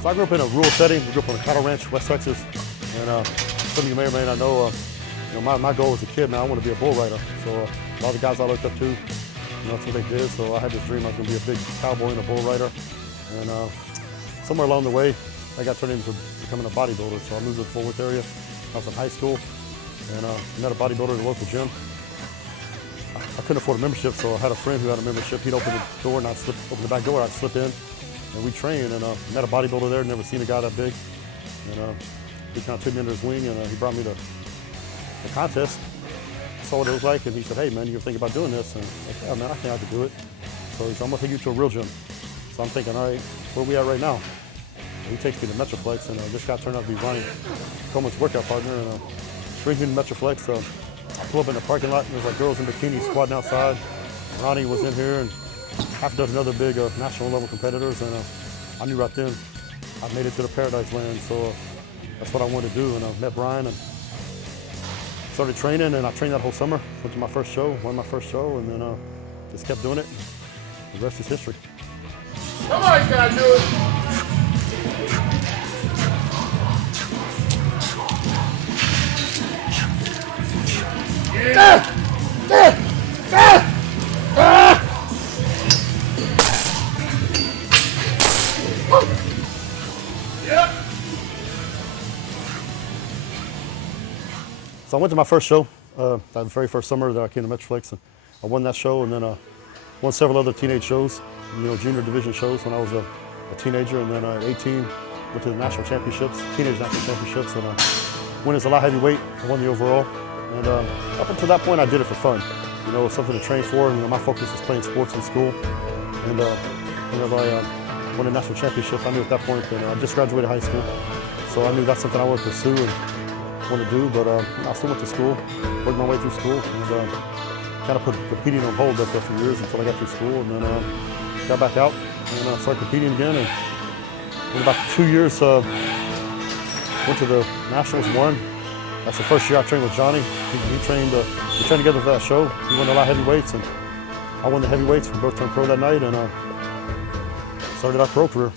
So I grew up in a rural setting. We grew up on a cattle ranch, West Texas. And some of you may or may not know, my goal as a kid, man, I want to be a bull rider. So a lot of the guys I looked up to, that's what they did. So I had this dream I was going to be a big cowboy and a bull rider. And somewhere along the way, I got turned into becoming a bodybuilder. So I moved to the Fort Worth area. I was in high school and met a bodybuilder at a local gym. I couldn't afford a membership, so I had a friend who had a membership. He'd open the door and open the back door, I'd slip in. And we trained and met a bodybuilder there, never seen a guy that big. And he kind of took me under his wing and he brought me to the contest. I saw what it was like and he said, hey man, you ever think about doing this? And I was like, yeah man, I think I could do it. So he said, I'm gonna take you to a real gym. So I'm thinking, all right, where are we at right now? And he takes me to Metroflex and this guy turned out to be Ronnie Coleman's workout partner. And brings me to Metroflex. I pull up in the parking lot and there's like girls in bikinis squatting outside. Ronnie was in here and half a dozen other big national level competitors. And I knew right then I made it to the paradise land. So that's what I wanted to do. And I met Brian and started training. And I trained that whole summer. Went to my first show, won my first show, and then just kept doing it. The rest is history. Come on, you gotta do it. So I went to my first show, the very first summer that I came to Metroflex, and I won that show, and then won several other teenage shows, junior division shows when I was a teenager, and then at 18, went to the national championships, teenage national championships, and went as a light heavyweight. I won the overall, and up until that point, I did it for fun. Something to train for. My focus was playing sports in school, and whenever I won a national championship, I knew at that point, and I just graduated high school, so I knew that's something I wanted to pursue and want to do. But I still went to school, worked my way through school, and kind of put competing on hold there for a few years until I got through school, and then got back out and started competing again. And in about 2 years, went to the nationals, won. That's the first year I trained with Johnny. We trained together for that show. He won the light heavyweights, and I won the heavyweights. We both turned pro that night, and started our pro career.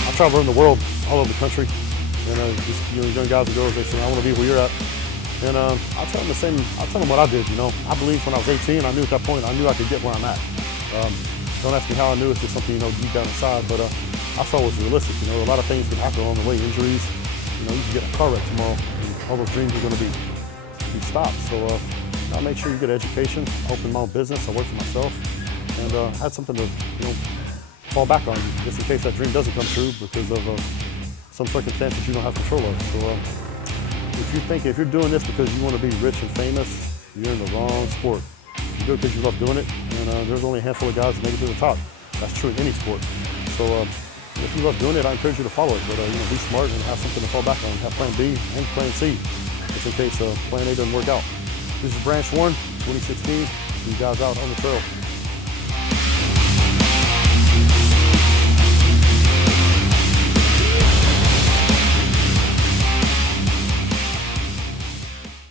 I travel around the world, all over the country, and these young guys and girls, they say, I want to be where you're at. And I tell them what I did, I believed when I was 18, I knew at that point, I knew I could get where I'm at. Don't ask me how I knew, it's just something, deep down inside, but I saw it was realistic, a lot of things can happen along the way, injuries, you can get in a car wreck tomorrow, and all those dreams are going to be stopped. So I made sure you get an education, I opened my own business, I worked for myself, and I had something to, fall back on, just in case that dream doesn't come true because of some circumstances you don't have control of. So if you're doing this because you want to be rich and famous, you're in the wrong sport. You do it because you love doing it, and there's only a handful of guys that make it to the top. That's true in any sport. So if you love doing it, I encourage you to follow it, but be smart and have something to fall back on. Have plan B and plan C, just in case plan A doesn't work out. This is Branch Warren, 2016. See you guys out on the trail.